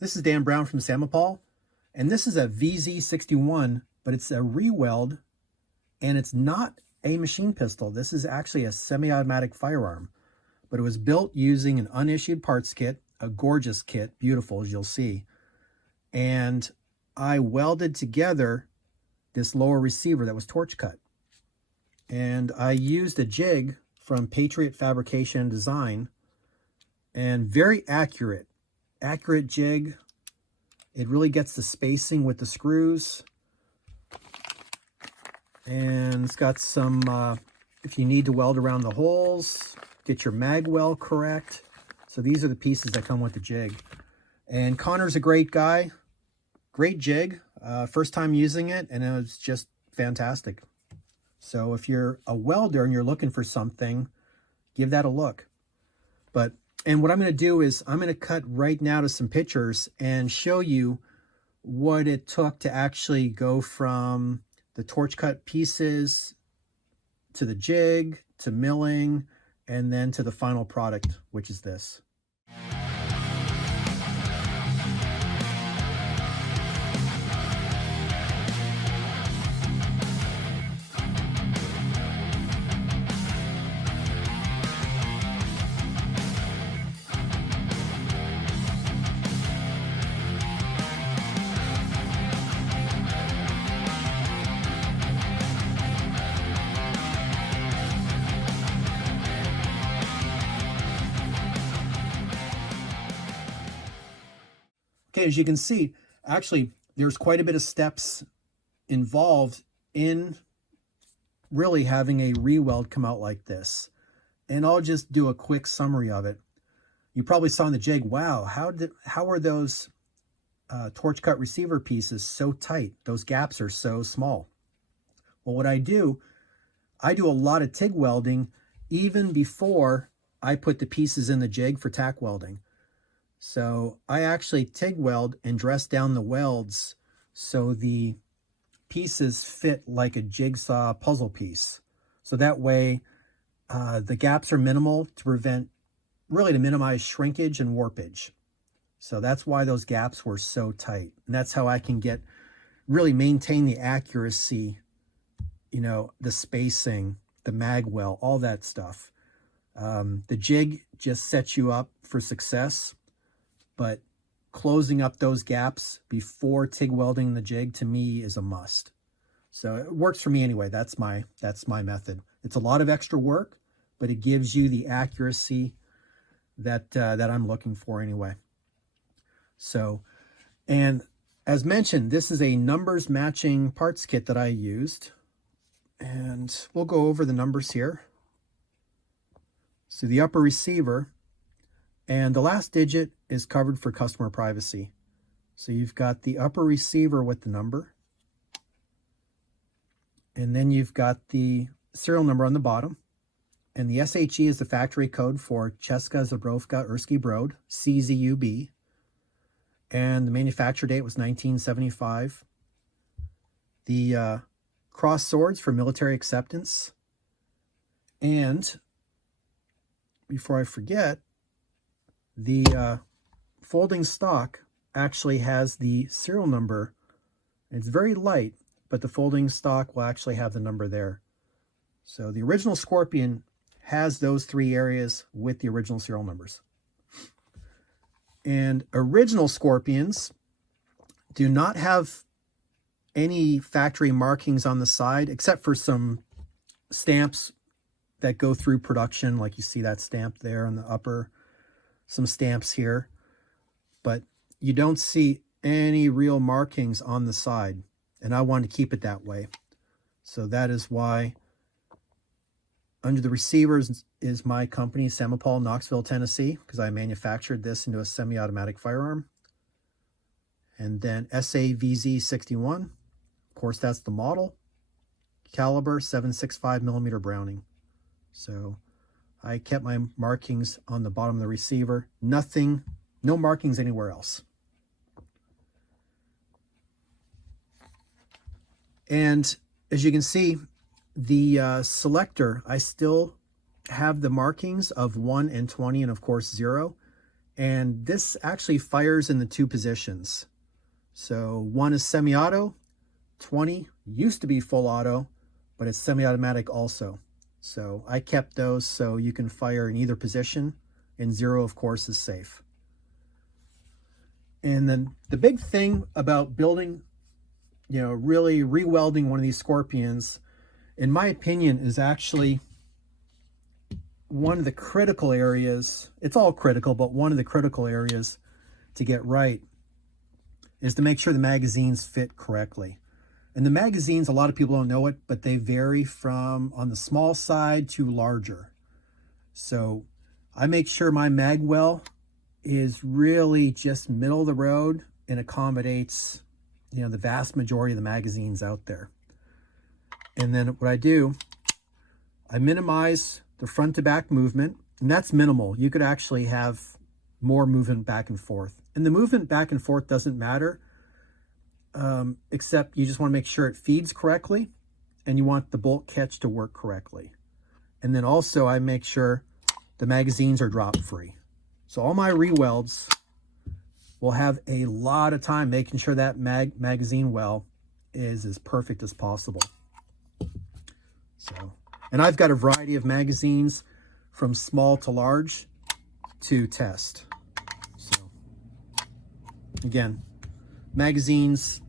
This is Dan Brown from Samopal, and this is a VZ61, but it's a Reweld, and it's not a machine pistol. This is actually a semi-automatic firearm, but it was built using an unissued parts kit, a gorgeous kit, beautiful as you'll see. And I welded together this lower receiver that was torch cut. And I used a jig from Patriot Fabrication and Design, and very accurate jig. It really gets the spacing with the screws. And it's got some, if you need to weld around the holes, get your mag well correct. So these are the pieces that come with the jig. And Connor's a great guy, great jig. First time using it, and it was just fantastic. So if you're a welder and you're looking for something, give that a look. And what I'm going to do is I'm going to cut right now to some pictures and show you what it took to actually go from the torch cut pieces to the jig, to milling, and then to the final product, which is this. Okay, as you can see, actually, there's quite a bit of steps involved in really having a Reweld come out like this. And I'll just do a quick summary of it. You probably saw in the jig, wow, how are those torch cut receiver pieces so tight? Those gaps are so small. Well, what I do a lot of TIG welding even before I put the pieces in the jig for tack welding. So I actually TIG weld and dress down the welds so the pieces fit like a jigsaw puzzle piece. So that way the gaps are minimal to minimize shrinkage and warpage. So that's why those gaps were so tight. And that's how I can really maintain the accuracy, you know, the spacing, the mag well, all that stuff. The jig just sets you up for success. But closing up those gaps before TIG welding the jig, to me, is a must. So it works for me anyway. That's my method. It's a lot of extra work, but it gives you the accuracy that I'm looking for anyway. So, and as mentioned, this is a numbers matching parts kit that I used. And we'll go over the numbers here. So the upper receiver, and the last digit is covered for customer privacy. So you've got the upper receiver with the number. And then you've got the serial number on the bottom. And the SHE is the factory code for Česká Zbrojovka Uherský Brod, CZUB. And the manufacture date was 1975. The cross swords for military acceptance. And before I forget, the folding stock actually has the serial number. It's very light, but the folding stock will actually have the number there. So the original Skorpion has those three areas with the original serial numbers. And original Skorpions do not have any factory markings on the side, except for some stamps that go through production, like you see that stamp there on the upper, some stamps here, but you don't see any real markings on the side, and I wanted to keep it that way. So that is why under the receivers is my company, Samopal, Knoxville, Tennessee, because I manufactured this into a semi-automatic firearm. And then SAVZ61, of course, that's the model. Caliber 7.65 millimeter Browning. So I kept my markings on the bottom of the receiver. No markings anywhere else. And as you can see, the Selector, I still have the markings of 1 and 20 and of course 0. And this actually fires in the 2 positions. So one is semi-auto, 20 used to be full auto, but it's semi-automatic also. So I kept those so you can fire in either position, and 0 of course is safe. And then the big thing about building, really rewelding one of these Skorpions, in my opinion, is actually one of the critical areas. It's all critical, but one of the critical areas to get right is to make sure the magazines fit correctly. And the magazines, a lot of people don't know it, but they vary from on the small side to larger. So I make sure my mag well is really just middle of the road and accommodates, the vast majority of the magazines out there. And then what I do, I minimize the front to back movement, and that's minimal. You could actually have more movement back and forth. And the movement back and forth doesn't matter, except you just want to make sure it feeds correctly, and you want the bolt catch to work correctly. And then also I make sure the magazines are drop free. So all my rewelds will have a lot of time making sure that magazine well is as perfect as possible. So, and I've got a variety of magazines from small to large to test. So again, magazines,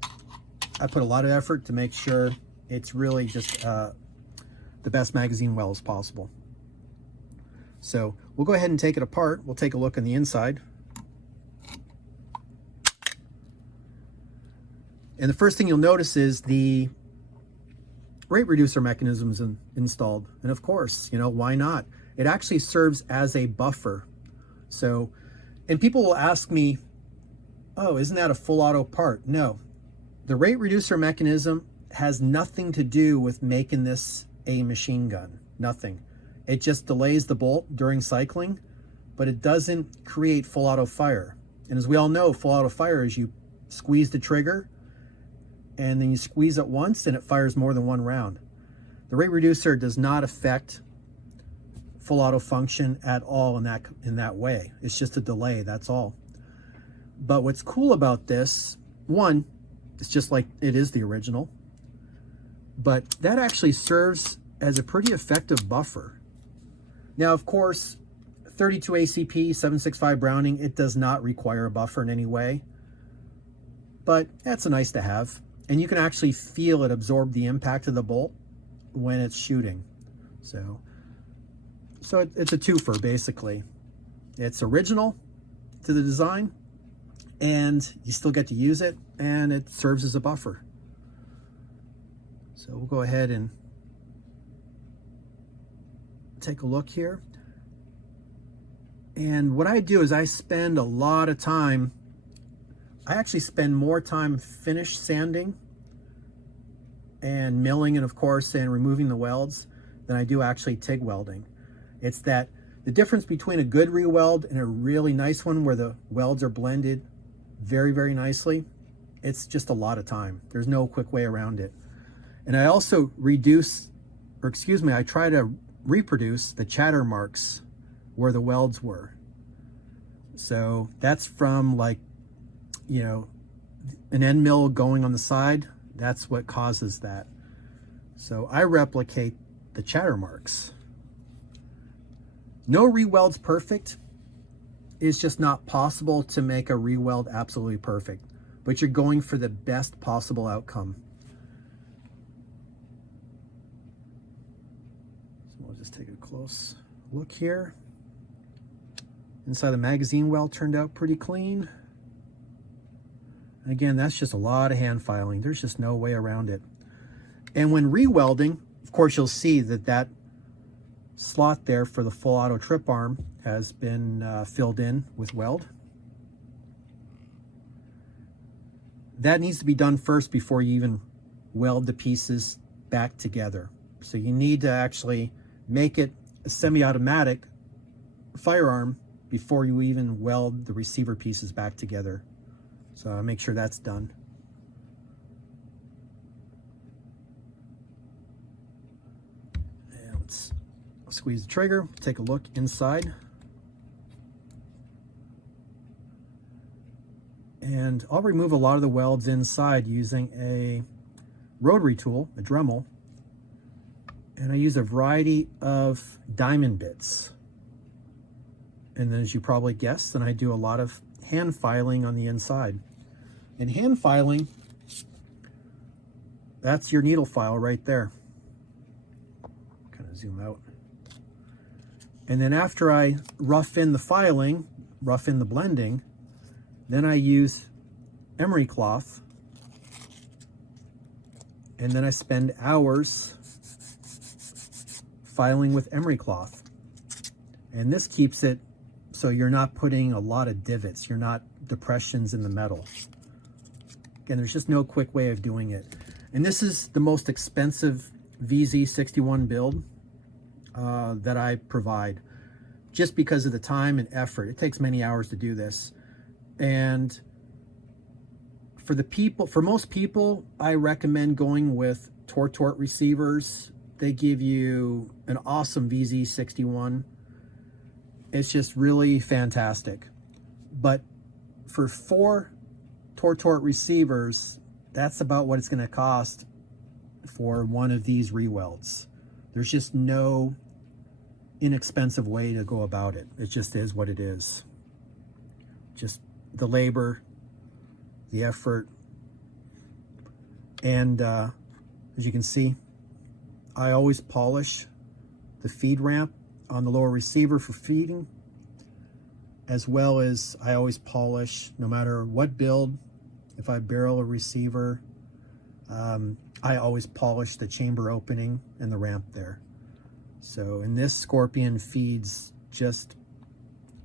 I put a lot of effort to make sure it's really just the best magazine well as possible. So we'll go ahead and take it apart. We'll take a look on the inside. And the first thing you'll notice is the rate reducer mechanism is installed. And of course, why not? It actually serves as a buffer. So, and people will ask me, oh, isn't that a full auto part? No, the rate reducer mechanism has nothing to do with making this a machine gun, nothing. It just delays the bolt during cycling, but it doesn't create full auto fire. And as we all know, full auto fire is you squeeze the trigger and then you squeeze it once and it fires more than one round. The rate reducer does not affect full auto function at all in that way. It's just a delay, that's all. But what's cool about this, one, it's just like it is the original, but that actually serves as a pretty effective buffer. Now, of course, 32 ACP, 765 Browning, it does not require a buffer in any way, but that's a nice to have. And you can actually feel it absorb the impact of the bolt when it's shooting. So it's a twofer, basically. It's original to the design, and you still get to use it, and it serves as a buffer. So we'll go ahead and take a look here. And what I do is I spend a lot of time, I actually spend more time finish sanding and milling, and of course, and removing the welds than I do actually TIG welding. It's that the difference between a good reweld and a really nice one where the welds are blended very, very nicely, it's just a lot of time. There's no quick way around it. And I also I try to reproduce the chatter marks where the welds were. So that's from an end mill going on the side. That's what causes that. So I replicate the chatter marks. No reweld's perfect. It's just not possible to make a reweld absolutely perfect, but you're going for the best possible outcome. So we'll just take a close look here. Inside the magazine weld turned out pretty clean. Again, that's just a lot of hand filing. There's just no way around it. And when rewelding, of course, you'll see that slot there for the full auto trip arm has been filled in with weld. That needs to be done first before you even weld the pieces back together. So you need to actually make it a semi-automatic firearm before you even weld the receiver pieces back together. So I'll make sure that's done. And let's squeeze the trigger, take a look inside. And I'll remove a lot of the welds inside using a rotary tool, a Dremel. And I use a variety of diamond bits. And then, as you probably guessed, then I do a lot of hand filing on the inside. And hand filing, that's your needle file right there. Kind of zoom out. And then after I rough in the filing, rough in the blending, then I use emery cloth, and then I spend hours filing with emery cloth. And this keeps it so you're not putting a lot of divots, you're not depressions in the metal. Again, there's just no quick way of doing it. And this is the most expensive VZ61 build that I provide, just because of the time and effort. It takes many hours to do this. And for most people, I recommend going with Tortort receivers. They give you an awesome VZ61. It's just really fantastic. But for 4 Tortort receivers, that's about what it's going to cost for one of these rewelds. There's just no inexpensive way to go about it. It just is what it is. Just the labor, the effort, and as you can see, I always polish the feed ramp on the lower receiver for feeding, as well as I always polish, no matter what build, if I barrel a receiver, I always polish the chamber opening and the ramp there. So, and this Skorpion feeds just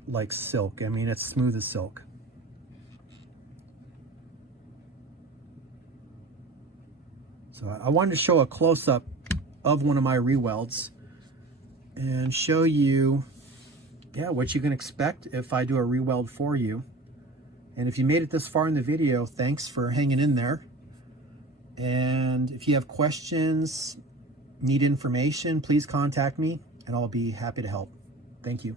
like silk. I mean, it's smooth as silk. So I wanted to show a close-up of one of my rewelds and show you, yeah, what you can expect if I do a reweld for you. And if you made it this far in the video, thanks for hanging in there. And if you have questions, need information, please contact me and I'll be happy to help. Thank you.